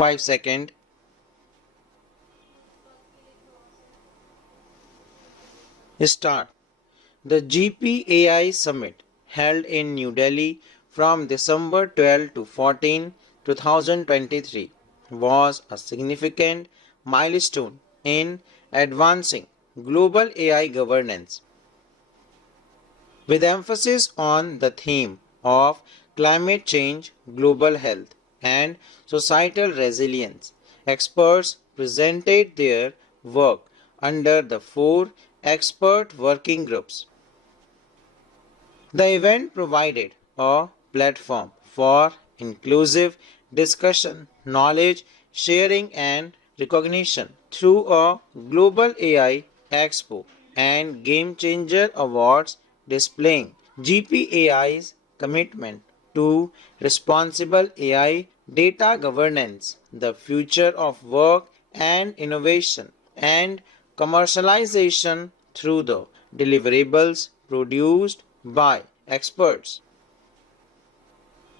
5 seconds. Start. The GPAI Summit, held in New Delhi from December 12 to 14, 2023, was a significant milestone in advancing global AI governance. With emphasis on the theme of climate change, global health, and societal resilience, experts presented their work under the four expert working groups. The event provided a platform for inclusive discussion, knowledge sharing, and recognition through a global AI expo and Game Changer Awards displaying GPAI's commitment to responsible AI, data governance, the future of work and innovation, and commercialization through the deliverables produced by experts.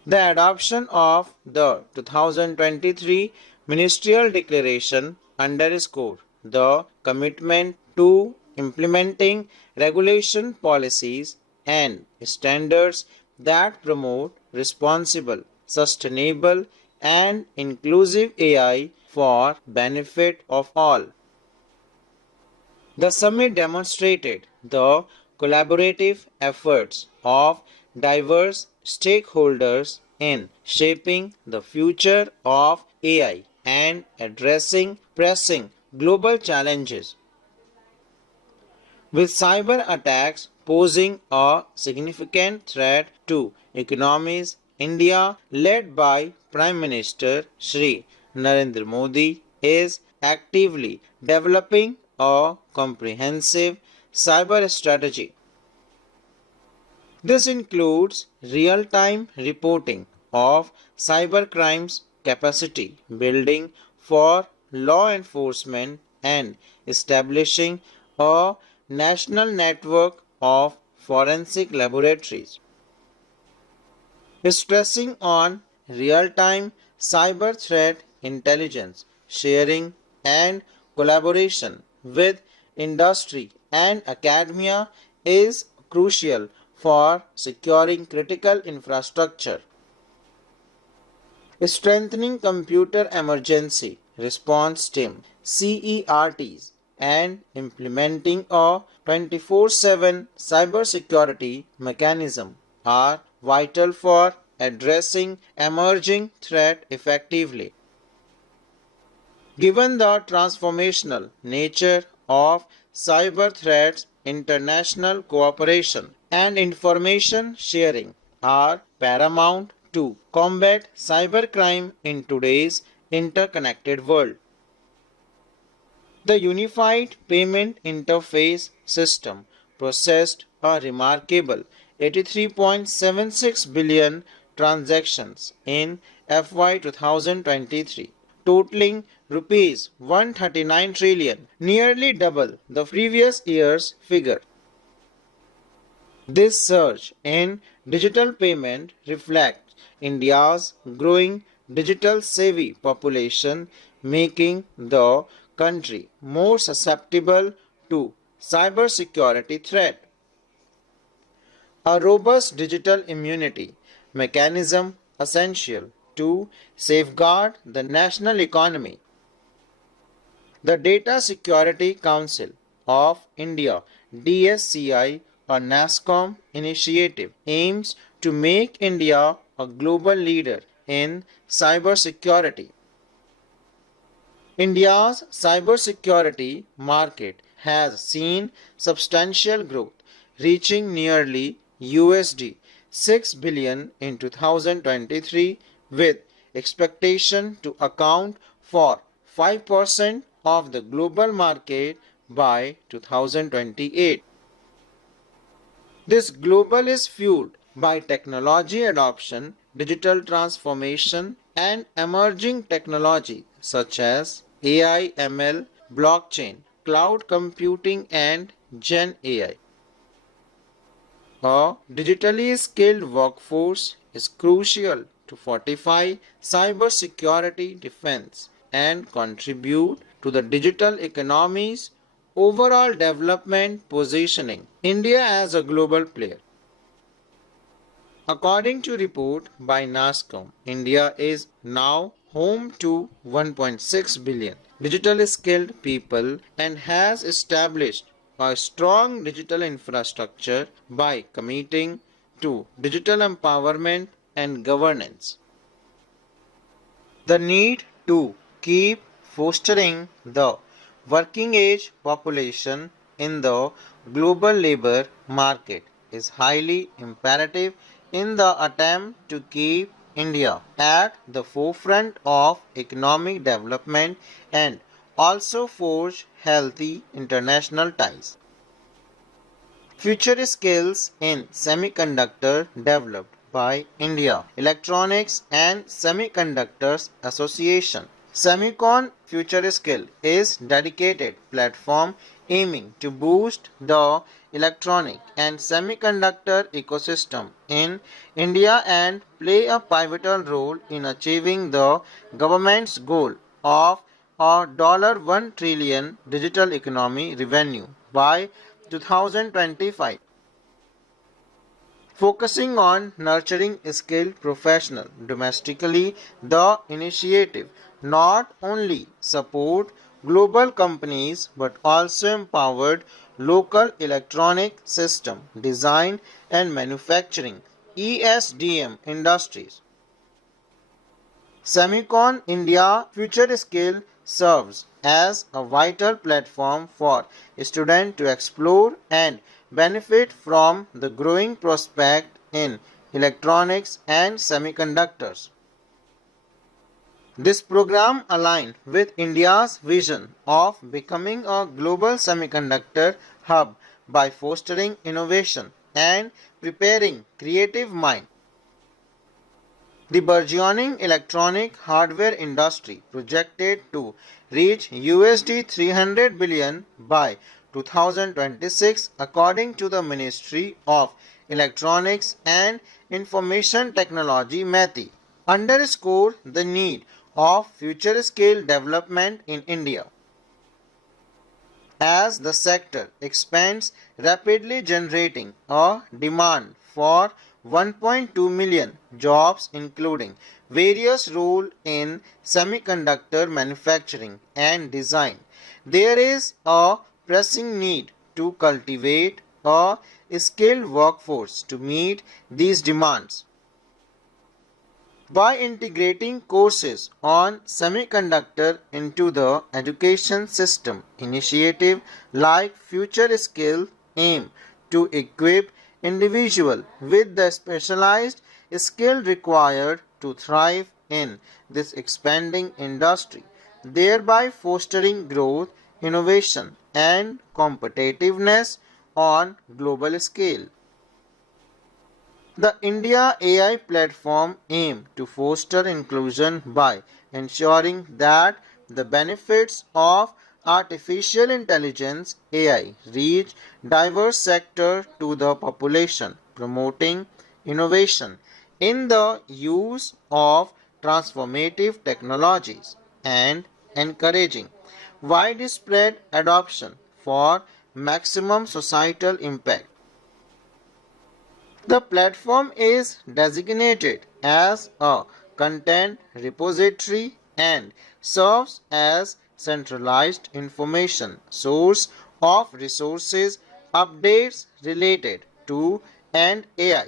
The adoption of the 2023 Ministerial Declaration underscored the commitment to implementing regulation policies and standards that promote responsible, sustainable, and inclusive AI for benefit of all. The summit demonstrated the collaborative efforts of diverse stakeholders in shaping the future of AI and addressing pressing global challenges. With cyber attacks posing a significant threat to economies, India, led by Prime Minister Shri Narendra Modi, is actively developing a comprehensive cyber strategy. This includes real-time reporting of cybercrimes, capacity building for law enforcement, and establishing a national network of forensic laboratories. Stressing on real-time cyber threat intelligence, sharing, and collaboration with industry and academia is crucial for securing critical infrastructure. Strengthening computer emergency response team CERTs and implementing a 24/7 cybersecurity mechanism are vital for addressing emerging threat effectively. Given the transformational nature of cyber threats, international cooperation and information sharing are paramount to combat cybercrime in today's interconnected world. The Unified Payment Interface System processed a remarkable 83.76 billion transactions in FY 2023, totaling rupees 139 trillion, nearly double the previous year's figure. This surge in digital payment reflects India's growing digital savvy population, making the country more susceptible to cybersecurity threat. A robust digital immunity mechanism essential to safeguard the national economy. The Data Security Council of India DSCI, a NASSCOM initiative, aims to make India a global leader in cybersecurity. India's cybersecurity market has seen substantial growth, reaching nearly USD 6 billion in 2023, with expectation to account for 5% of the global market by 2028. This global is fueled by technology adoption, digital transformation, and emerging technology such as AI, ML, blockchain, cloud computing, and Gen AI. A digitally skilled workforce is crucial to fortify cybersecurity defense and contribute to the digital economy's overall development, positioning India as a global player. According to report by NASCOM, India is now home to 1.6 billion digital skilled people and has established a strong digital infrastructure by committing to digital empowerment and governance. The need to keep fostering the working age population in the global labor market is highly imperative in the attempt to keep India at the forefront of economic development and also forge healthy international ties. Future skills in semiconductor developed by India Electronics and Semiconductors Association. Semicon Future Skill is dedicated platform aiming to boost the electronic and semiconductor ecosystem in India and play a pivotal role in achieving the government's goal of a $1 trillion digital economy revenue by 2025, focusing on nurturing skilled professionals domestically. The initiative not only support global companies but also empowered local electronic system design and manufacturing ESDM industries. Semicon India Future Skill serves as a vital platform for students to explore and benefit from the growing prospect in electronics and semiconductors. This program aligns with India's vision of becoming a global semiconductor hub by fostering innovation and preparing creative minds. The burgeoning electronic hardware industry projected to reach USD 300 billion by 2026 according to the Ministry of Electronics and Information Technology METI, underscore the need of future scale development in India. As the sector expands rapidly, generating a demand for 1.2 million jobs including various roles in semiconductor manufacturing and design, there is a pressing need to cultivate a skilled workforce to meet these demands. By integrating courses on semiconductor into the education system, initiative like Future Skill aim to equip individuals with the specialized skill required to thrive in this expanding industry, thereby fostering growth, innovation, and competitiveness on global scale. The India AI platform aims to foster inclusion by ensuring that the benefits of artificial intelligence AI reach diverse sectors to the population, promoting innovation in the use of transformative technologies and encouraging widespread adoption for maximum societal impact. The platform is designated as a content repository and serves as centralized information source of resources, updates related to and AI.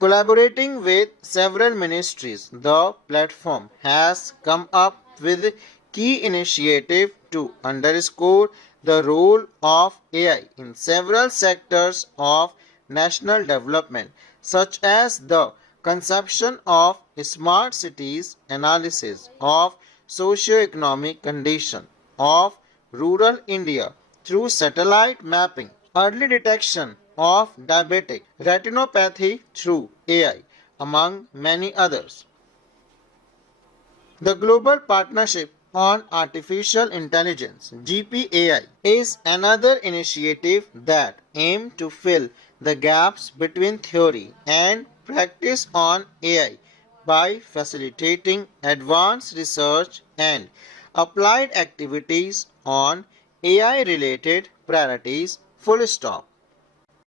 Collaborating with several ministries, the platform has come up with key initiatives to underscore the role of AI in several sectors of national development, such as the conception of smart cities, analysis of socio-economic condition of rural India through satellite mapping, early detection of diabetic retinopathy through AI, among many others. The Global Partnership on Artificial Intelligence (GPAI) is another initiative that aims to fill the gaps between theory and practice on AI by facilitating advanced research and applied activities on AI related priorities. Full stop.